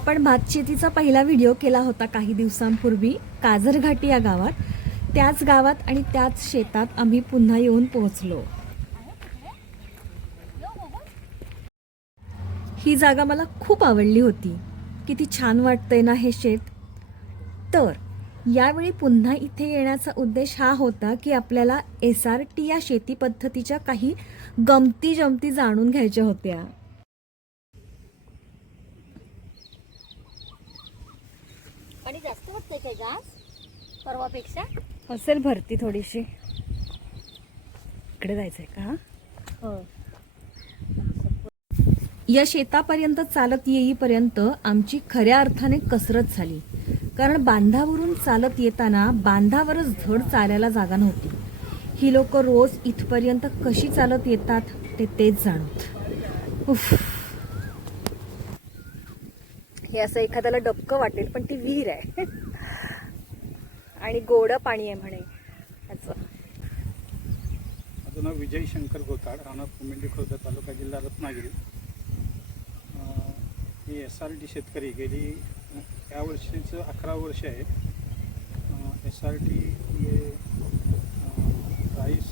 आपण भातशेतीचा पहिला व्हिडिओ केला होता काही दिवसांपूर्वी काजरघाटी या गावात. त्याच गावात आणि त्याच शेतात आम्ही पुन्हा येऊन पोहोचलो. ही जागा मला खूप आवडली होती. किती छान वाटतंय ना हे शेत. तर यावेळी पुन्हा इथे येण्याचा उद्देश हा होता की आपल्याला एस आर टी या शेती पद्धतीच्या काही गमती जमती जाणून घ्यायच्या होत्या आणि काय जास्त. परवापेक्षा. असेल भरती थोडीशी. इकडे जायचंय का? हो? या शेतापर्यंत चालत येईपर्यंत आमची खऱ्या अर्थाने कसरत झाली. कारण बांधावरून चालत येताना बांधावरच धड चालायला जागा नव्हती. ही लोक रोज इथपर्यंत कशी चालत येतात ते तेच जाणत उफ. हे असं एखाद्याला डबकं वाटेल पण ती विहीर आहे. आणि गोड पाणी आहे म्हणे. माझं नाव विजय शंकर गोताड राहणार कुमेंडी खुर्द तालुका जिल्हा रत्नागिरी. मी एस आर टी शेतकरी गेली या वर्षीचं अकरा वर्ष आहे. एस आर टी हे राईस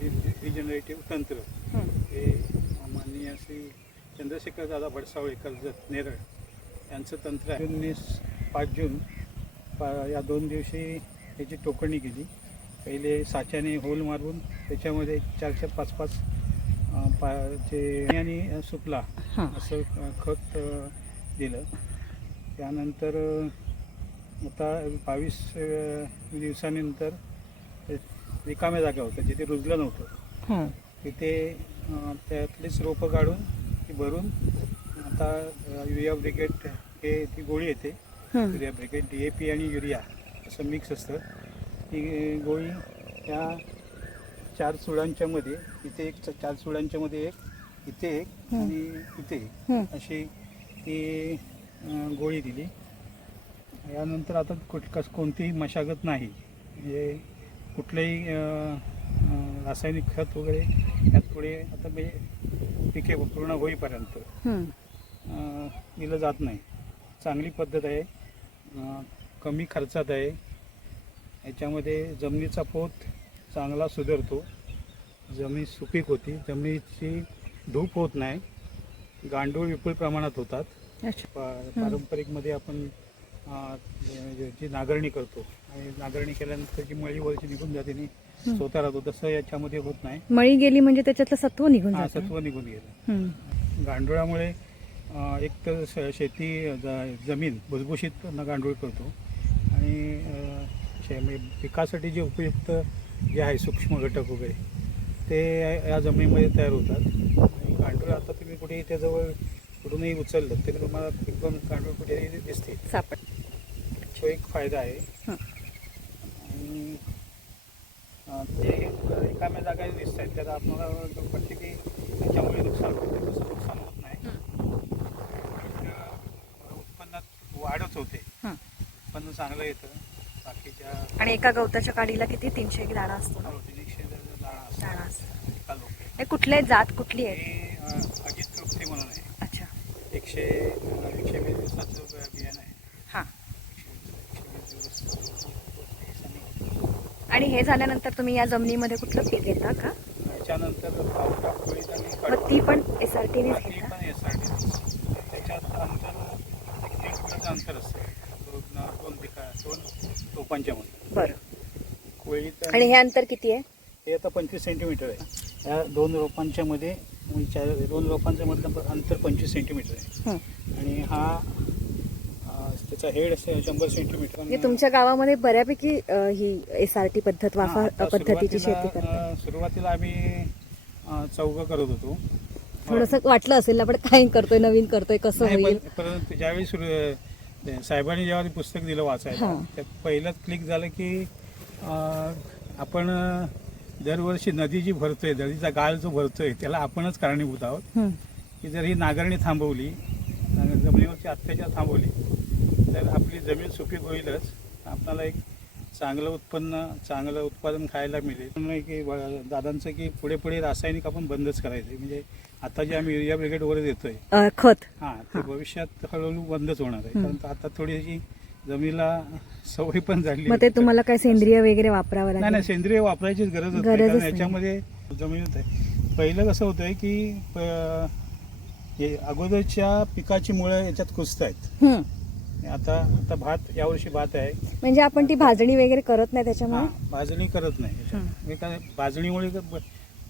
रिजनरेटिव्ह तंत्र. हे. माननीय श्री चंद्रशेखर दादा भडसावळे कर्जत नेरळ यांचं तंत्र आहे. जून पाच जून या दोन दिवशी याची टोकणी केली. पहिले साच्याने होल मारून त्याच्यामध्ये चारशे पाच पाच अं, पा जे आणि सुकला असं खत दिलं. त्यानंतर आता बावीस दिवसानंतर रिकाम्या जागा होत्या जिथे रुजलं नव्हतं. हां. तिथे त्यातलीच रोपं काढून ती भरून आता युरिया ब्रिगेड हे ती गोळी येते. Urea briquette D A P आणि युरिया असं मिक्स असतं. ती गोळी त्या चार चुडांच्या मध्ये इथे एक चार चुडांच्या मध्ये एक इथे एक. आणि इथे. एक अशी ती गोळी दिली. यानंतर आता कुठ कस कोणतीही मशागत नाही. म्हणजे कुठलंही रासायनिक खत वगैरे यात पुढे आता म्हणजे पिके पूर्ण होईपर्यंत दिलं जात नाही. चांगली पद्धत आहे. कमी खर्चात आहे. याच्यामध्ये जमिनीचा पोत चांगला सुधारतो. जमीन सुपीक होती. जमिनीची धूप होत नाही. गांडूळ विपुल प्रमाणात होतात. पारंपरिकमध्ये आपण जे- नांगरणी करतो. आणि नांगरणी केल्यानंतर जी मळी वरची निघून जाते आणि स्वतः राहतो. तसं याच्यामध्ये होत नाही. मळी गेली म्हणजे त्याच्यातलं सत्व निघून सत्व निघून गेलं. गांडुळामुळे एक तर श- शेती ज- जमीन भुसभुशीत गांडूळ करतो. आणि पिकासाठी जे उपयुक्त जे आहे सूक्ष्म घटक वगैरे ते या- जमिनीमध्ये तयार होतात. आणि गांडूळ आता तुम्ही कुठेही त्याजवळ कुठूनही उचललं तरी तुम्हाला एकदम गांडूळ कुठेही दिसते. तो एक फायदा आहे. आणि ते रिकाम्या जागा दिसत आहेत त्यात आपल्याला वाटते की त्याच्यामुळे नुकसान होते तसं नुकसान होत नाही एक, उत्पन्नात वाढच होते हं. उत्पन्न चांगलं येतं. बाकीच्या आणि एका गवताच्या काडीला किती? तीनशे एक दाणा असतो ना? तीनशे दाणा दाणा असतो. असतो. एका लोक हे कुठले जात? कुठली आहे? हे अ, अजित तृप्ती म्हणून आहे. अच्छा. एकशे अ, एकशे वीस दिवसाचं ब- बियाणं आहे. हा. एकशे वीस दिवस आणि आणि हे झाल्यानंतर तुम्ही या जमिनीमध्ये कुठलं पीक घेता का? त्याच्यानंतर आणि मग ती पण एस आर टीनेच ती घेता? पण एस आर टी त्याच्यात अंतर एक दीड फुटाचं अंतर असतं. रोपांच्या मध्ये बरं आणि हे अंतर किती आहे? हे आता पंचवीस सेंटीमीटर आहे. या दोन रोपांच्या मध्ये म्हणजे चार- दोन रोपांच्या मधलं अंतर पंचवीस सेंटीमीटर आहे. हं. आणि हा अं, त्याचा हेड असते शंभर सेंटीमीटर. म्हणजे तुमच्या गावामध्ये बऱ्यापैकी अ, ही एस आर टी पद्धत हा, आता पद्धतीची सुरुवातीला, शेती करतात. अं, सुरुवातीला आम्ही अं, चौघं करत होतो. थोडस वाटलं असेल आपण काय करतोय नवीन करतोय कसं नाही, होईल? पण- परंतु ज्यावेळी सुरू ते साहेबांनी जेव्हा ते पुस्तक दिलं वाचायला हां. त्यात पहिलंच क्लिक झालं की अं, आपण अं, दरवर्षी नदी जी भरतोय नदीचा गाळ जो भरतोय त्याला आपणच कारणीभूत आहोत हं. की जर ही नागरणी थांबवली जमिनीवरची अत्याचार थांबवली तर आपली जमीन सुपीक होईलच आपल्याला एक चांगलं उत्पन्न चांगलं उत्पादन खायला मिळेल. त्यामुळे की दादांचं की पुढे पुढे रासायनिक आपण बंदच करायचं म्हणजे आता जे आम्ही युरिया ब्रिगेड वगैरे देतोय. खत. हा ते. भविष्यात हळूहळू बंदच होणार आहे. कारण आता थोडीशी जमिनीला सवय पण झाली मग ते तुम्हाला काय सेंद्रिय वगैरे वापरावं नाही नाही सेंद्रिय वापरायचीच नाही गरजच कारण. याच्यामध्ये जमिनीत आहे पहिलं कसं होतंय की अगोदरच्या पिकाची मुळं याच्यात कुसत आहेत. आता आता भात यावर्षी भात आहे. म्हणजे आपण ती भाजणी वगैरे करत नाही हा, त्याच्यामुळे भाजणी करत नाही. याच्यात. हं. म्हणजे काय भाजणीमुळे क- ब-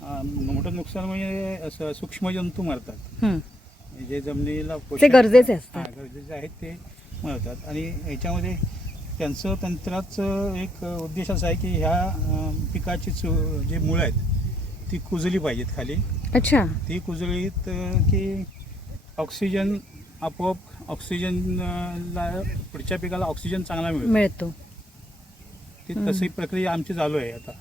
अं, मोठं नुकसान म्हणजे असं सूक्ष्मजंतू मरतात. हं. जे जमिनीला ते गरजेचे हा, गरजेचे आहेत ते मरतात. आणि ह्याच्यामध्ये त्यांचं तंत्राचं एक उद्देश असा आहे की ह्या अं, पिकाची चु- जी मुळं आहेत ती कुजली पाहिजेत खाली. अच्छा. ती कुजळीत अं, की ऑक्सिजन आपोआप ऑक्सिजन अं, ला पुढच्या पिकाला ऑक्सिजन चांगला मिळतो मिळतो ती. तशी प्रक्रिया आमची चालू आहे आता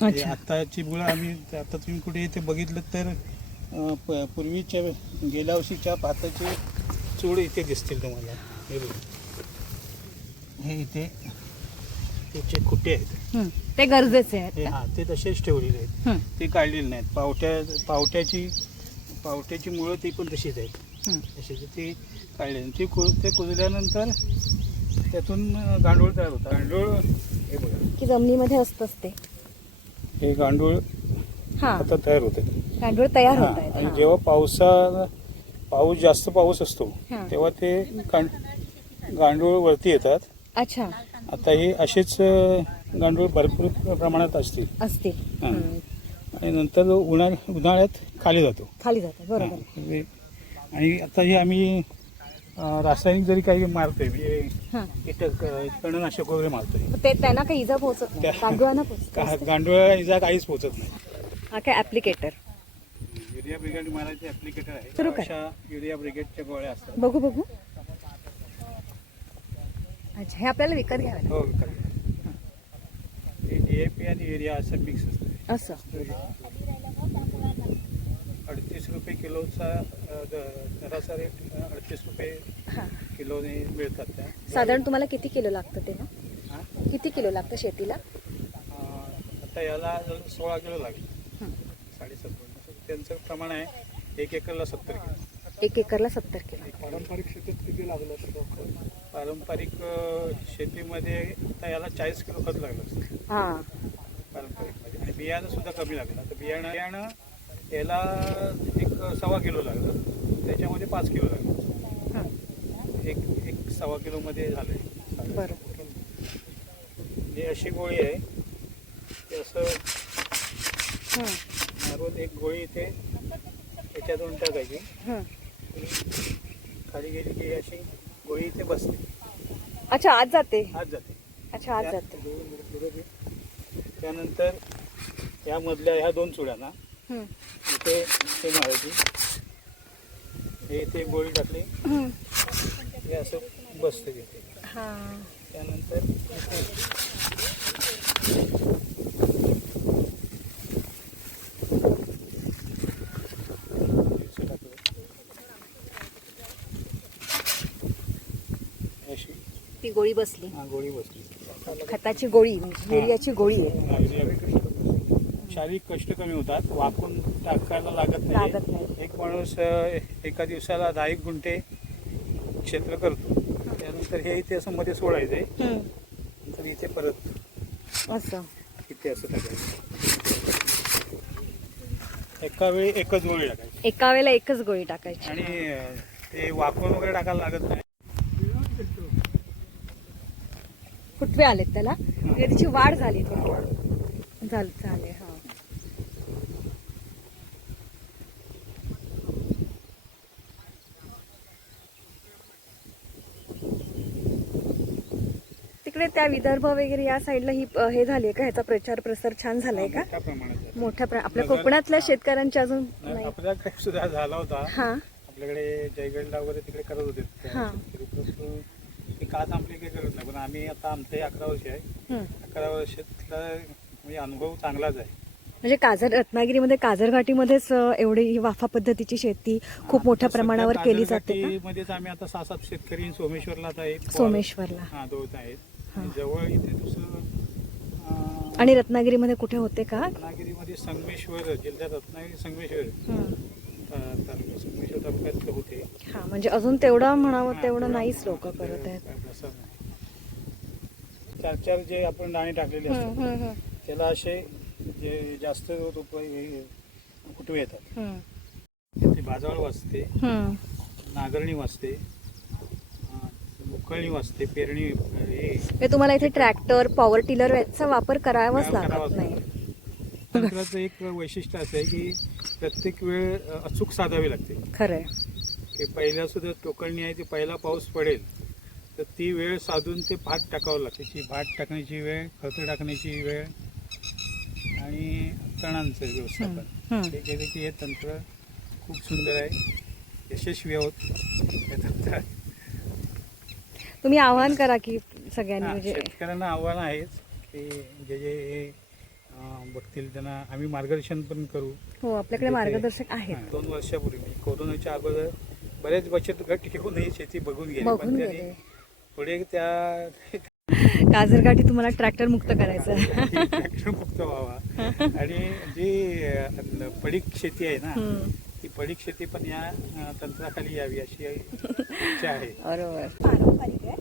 अच्छा आत्ताची मुळं आम्ही आता तुम्ही कुठे इथे बघितलं तर अं, प- पूर्वीच्या गेल्या वर्षीच्या भाताचे चूड इथे दिसतील तुम्हाला हे बघा. हे इथे त्याचे खुटे आहेत हं. ते गरजेचे आहेत हे का? हा ते तसेच ठेवलेले आहेत हं. ते काढलेले नाहीत पावट्या पावट्याची पावट्याची मुळं ती पण तशीच आहेत तशीच ती काढली. ती कु ते कुजल्यानंतर त्यातून गांडूळ तयार होतं. गांडूळ हे बघा. की जमिनीमध्ये असतंच ते हे गांडूळ हा. आता तयार होतं. गांडूळ तयार हा, होत आणि. जेव्हा पावसा पाऊस जास्त पाऊस असतो हा. तेव्हा ते गां- गांडूळ वरती येतात. अच्छा. आता हे असेच अं, गांडूळ भरपूर प्रमाणात असतील. असतील. आणि नंतर उन्हाळ उन्हाळ्यात खाली जातो. खाली जातात बरोबर. हा, आणि आता हे आम्ही रासायनिक जरी काही मारतोय म्हणजे हा. कीटक तणनाशक वगैरे मारतोय. ते त्यांना काही इजा पोहोचत नाही गांडुळांना पोहोचत गांडुळाला इजा काहीच पोचत नाही. हा काय ऍप्लिकेटर युरिया ब्रिगेड मारायचे ऍप्लिकेटर आहे. अशा युरिया ब्रिगेडच्या गोळ्या असतात. बघू बघू. अच्छा हे आपल्याला विकत घ्यावं. हो विकत. हे डीएपी आणि युरिया असं मिक्स असतं. असं. अडतीस रुपये किलोचा रेट अडतीस रुपये किलोने मिळतात त्या. साधारण तुम्हाला किती किलो लागतं ते ना? किती किलो लागतं शेतीला? आता याला सोळा किलो लागेल. साडेसत्तर त्यांचं प्रमाण आहे एक एकरला सत्तर किलो. एक एकरला सत्तर किलो. पारंपरिक शेतीत किती लागलं तर पारंपरिक शेतीमध्ये आता याला चाळीस किलो खत लागलं. असतं हा पारंपरिकमध्ये आणि बियाणं सुद्धा कमी लागलं. आता बियाणं बियाणं याला एक सव्वा किलो लागलं त्याच्यामध्ये पाच किलो लागलं हं. एक एक सव्वा किलोमध्ये झालंय बरोबर ही अशी गोळी आहे ते असं. मारून एक गोळी इथे याच्यातून टाकायची हं. खाली गेली की अशी गोळी इथे बसते अच्छा आज जाते आत जाते अच्छा आज जाते त्यानंतर या मधल्या ह्या दोन चुड्यांना. इथे हे मारायची. हे इथे एक गोळी टाकली. हं. असं बसतं हा त्यानंतर ती गोळी बसली. हा गोळी बसली. खताची गोळी युरियाची गोळी आहे. शारीरिक कष्ट कमी होतात वाकून टाकायला लागत लागत नाही. नाही. एक माणूस अ, एका दिवसाला दहा एक गुंठे क्षेत्र करतो. त्यानंतर हे इथे असं मध्ये सोडायचंय. हं. नंतर इथे परत असं. इथे असं टाकायचं. एका वेळी एकच गोळी टाकायची. एका वेळेला एकच गोळी टाकायची. आणि अ, ते वाकून वगैरे टाकायला लागत नाही. फुटवे आलेत त्याला. म्हणजे त्याची वाढ झाली थोडी झालं झाले हा तिकडे त्या विदर्भ वगैरे या साईडला ही हे झाली का ह्याचा प्रचार प्रसार छान झालाय का मोठ्या प्रमाणात. मोठ्या प्र- आपल्या कोकणातल्या. शेतकऱ्यांच्या अजून नाही, आपल्याकडे सुद्धा झाला होता हा आपल्याकडे जयगडला वगैरे तिकडे करत होते ते हा. शेतकरी. परंतु ते काच आपली काही करत नाही पण आम्ही आता आमचं हे अकरा वर्ष आहे. अकरा वर्षातला म्हणजे अनुभव चांगलाच आहे म्हणजे काजर रत्नागिरीमध्ये काजर घाटीमध्येच अ, एवढी ही वाफा पद्धतीची शेती खूप मोठ्या प्रमाणावर केली जाते का काजरघाटीमध्येच आम्ही आता सहा सात शेतकरी सोमेश्वरला आता सोमेश्वरला हा दोन आहेत. आणि जवळ इथे दुसरं आणि रत्नागिरीमध्ये कुठे होते का? रत्नागिरीमध्ये संगमेश्वर जिल्ह्यात रत्नागिरी संगमेश्वर. हं. तालुका संगमेश्वर तालुक्यात होते. हा म्हणजे अजून तेवढं म्हणावं तेवढं नाहीच लोक करत आहेत. चार चार जे आपण दाणे टाकलेले असतात त्याला असे जे जास्त रोप कुटवे येतात ती बाजाळ वाचते हम्म. नागरणी वाचते उकळणी वाचते पेरणी हे. हे तुम्हाला इथे ट्रॅक्टर पॉवर टिलर याचा वापर करावाच लागत नाही. तंत्राचं एक वैशिष्ट्य असं आहे की प्रत्येक वेळ अचूक साधावी लागते. खरंय. की पहिल्या सुद्धा टोकळणी आहे ती पहिला पाऊस पडेल तर ती वेळ साधून ते भात टाकावं लागते. ती भात टाकण्याची वेळ खतं टाकण्याची वेळ आणि तणांचं व्यवस्थापन. हे केलं की हे तंत्र खूप सुंदर आहे. यशस्वी आहोत. हे तंत्र तुम्ही आवाहन करा की सगळ्यांनी हा, म्हणजे शेतकऱ्यांना आव्हान आहेच की जे जे अं, बघतील त्यांना आम्ही मार्गदर्शन पण करू. हो आपल्याकडे मार्गदर्शक आहेत. हा, दोन वर्षापूर्वी म्हणजे कोरोनाच्या अगोदर बरेच बचत गट घेऊन ही शेती बघून गेले. बघून पण त्यांनी पुढे त्या काजरगाठी तुम्हाला ट्रॅक्टर मुक्त करायचं. ट्रॅक्टर मुक्त व्हावा. आणि जी अं, पडीक शेती आहे ना हम्म. ती पडीक शेती पण या तंत्राखाली यावी अशी इच्छा आहे. बरोबर. पारंपरिक आहे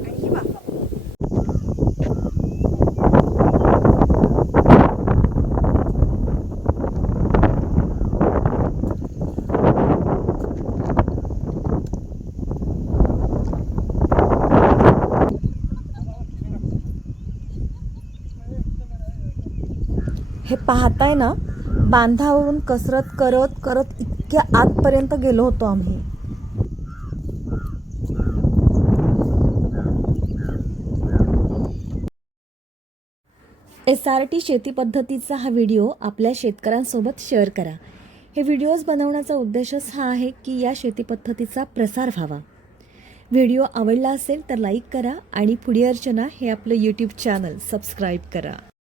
आणि ही वाफा हे पाहताय ना बांधावरून कसरत करत करत इतक्या आतपर्यंत गेलो होतो आम्ही. एस आर टी शेती पद्धतीचा हा व्हिडिओ आपल्या शेतकऱ्यांसोबत शेअर करा. हे व्हिडिओज बनवण्याचा उद्देशच हा आहे की या शेती पद्धतीचा प्रसार व्हावा. व्हिडिओ आवडला असेल तर लाईक करा आणि पुढी अर्चना हे आपलं यूट्यूब चॅनल सबस्क्राईब करा.